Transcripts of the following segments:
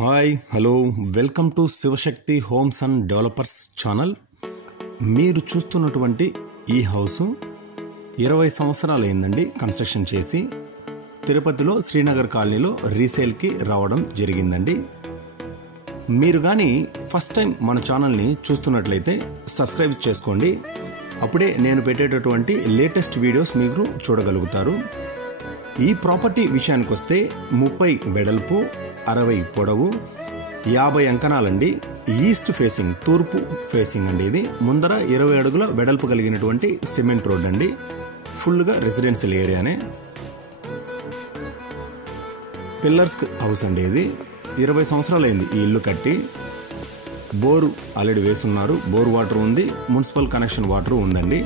Hi hello welcome to Shivashakti homes and developers channel. మీరు చూస్తున్నటువంటి ఈ హౌస్ 20 సంవత్సరాలు అయిందండి కన్స్ట్రక్షన్ చేసి. తిరుపతిలో శ్రీనగర్ కాలనీలో రీసేల్కి రావడం జరిగిందండి. మీరు కానీ ఫస్ట్ టైం మన ఛానల్ని చూస్తున్నట్లయితే సబ్స్క్రైబ్ చేసుకోండి. అప్పుడే నేను పెట్టేటటువంటి లేటెస్ట్ వీడియోస్ మీరు చూడగలుగుతారు. ఈ ప్రాపర్టీ విషయానికి వస్తే 30 వెడల్పు, 60 పొడవు, 50 అంకణాలండి. ఈస్ట్ ఫేసింగ్, తూర్పు ఫేసింగ్ అండి. ఇది ముందర 20 అడుగుల వెడల్పు కలిగినటువంటి సిమెంట్ రోడ్ అండి. ఫుల్గా రెసిడెన్షియల్ ఏరియానే. పిల్లర్స్ హౌస్ అండి. ఇది 20 సంవత్సరాలు అయింది ఈ ఇల్లు కట్టి. బోరు ఆల్రెడీ వేసున్నారు. బోర్ వాటర్ ఉంది, మున్సిపల్ కనెక్షన్ వాటర్ ఉందండి.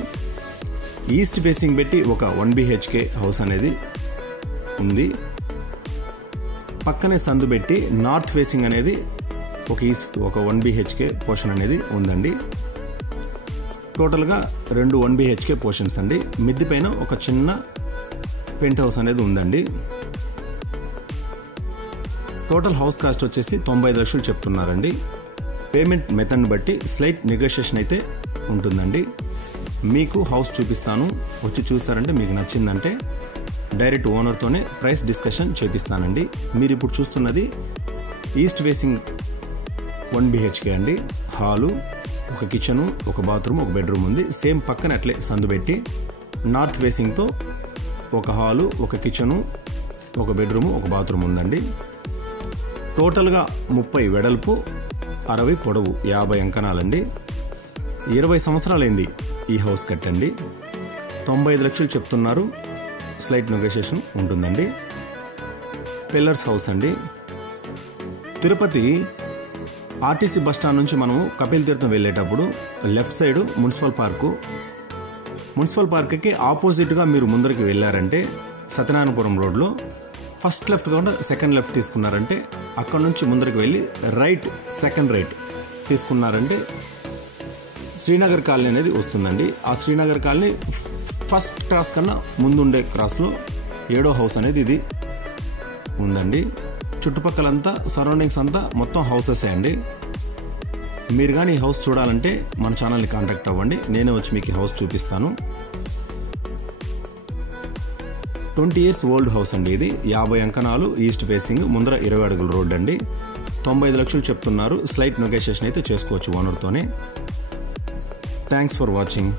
ఈస్ట్ ఫేసింగ్ పెట్టి ఒక 1 BHK హౌస్ అనేది ఉంది. పక్కనే సందు పెట్టి నార్త్ ఫేసింగ్ అనేది ఒక 1 BHK పోర్షన్ అనేది ఉందండి. టోటల్గా 2 1 BHK పోర్షన్స్ అండి. మిద్ది పైన ఒక చిన్న పెంట్ హౌస్ అనేది ఉందండి. టోటల్ హౌస్ కాస్ట్ వచ్చేసి 95 లక్షలు చెప్తున్నారండి. పేమెంట్ మెథడ్ని బట్టి స్లైట్ నెగోషియేషన్ అయితే ఉంటుందండి. మీకు హౌస్ చూపిస్తాను, వచ్చి చూసారంటే మీకు నచ్చిందంటే డైరెక్ట్ ఓనర్తోనే ప్రైస్ డిస్కషన్ చేపిస్తానండి. మీరు ఇప్పుడు చూస్తున్నది ఈస్ట్ ఫేసింగ్ 1 BHK అండి. హాలు, ఒక కిచెను, ఒక బాత్రూమ్, ఒక బెడ్రూమ్ ఉంది. సేమ్ పక్కన అట్లే సందు పెట్టి నార్త్ ఫేసింగ్తో ఒక హాలు, ఒక కిచెను, ఒక బెడ్రూము, ఒక బాత్రూమ్ ఉందండి. టోటల్గా 30 వెడల్పు, 60 పొడవు, 50 అంకణాలండి. 20 సంవత్సరాలైంది ఈ హౌస్ కట్టండి. 95 లక్షలు చెప్తున్నారు. స్లైట్ నెగోషియేషన్ ఉంటుందండి. పిల్లర్స్ హౌస్ అండి. తిరుపతి ఆర్టీసీ బస్టాండ్ నుంచి మనము కపిల్ తీర్థం వెళ్ళేటప్పుడు లెఫ్ట్ సైడ్ మున్సిపల్ పార్క్కి ఆపోజిట్గా మీరు ముందరికి వెళ్ళారంటే సత్యనారాయణపురం రోడ్లో ఫస్ట్ లెఫ్ట్ కాకుండా సెకండ్ లెఫ్ట్ తీసుకున్నారంటే అక్కడ నుంచి ముందరికి వెళ్ళి రైట్, సెకండ్ రైట్ తీసుకున్నారంటే శ్రీనగర్ కాలనీ అనేది వస్తుందండి. ఆ శ్రీనగర్ కాలనీ ఫస్ట్ క్రాస్ కన్నా ముందుండే క్రాస్లో 7వ హౌస్ అనేది ఇది ఉందండి. చుట్టుపక్కలంతా సరౌండింగ్స్ అంతా మొత్తం హౌసెసే అండి. మీరు కానీ ఈ హౌస్ చూడాలంటే మన ఛానల్ని కాంటాక్ట్ అవ్వండి. నేనే వచ్చి మీకు ఈ హౌస్ చూపిస్తాను. 20 years ఓల్డ్ హౌస్ అండి. ఇది 50 అంకణాలు, ఈస్ట్ ఫేసింగ్, ముందర 20 అడుగుల రోడ్ అండి. 95 లక్షలు చెప్తున్నారు. స్లైట్ నెగోషియేషన్ అయితే చేసుకోవచ్చు ఓనర్తోనే. Thanks for watching.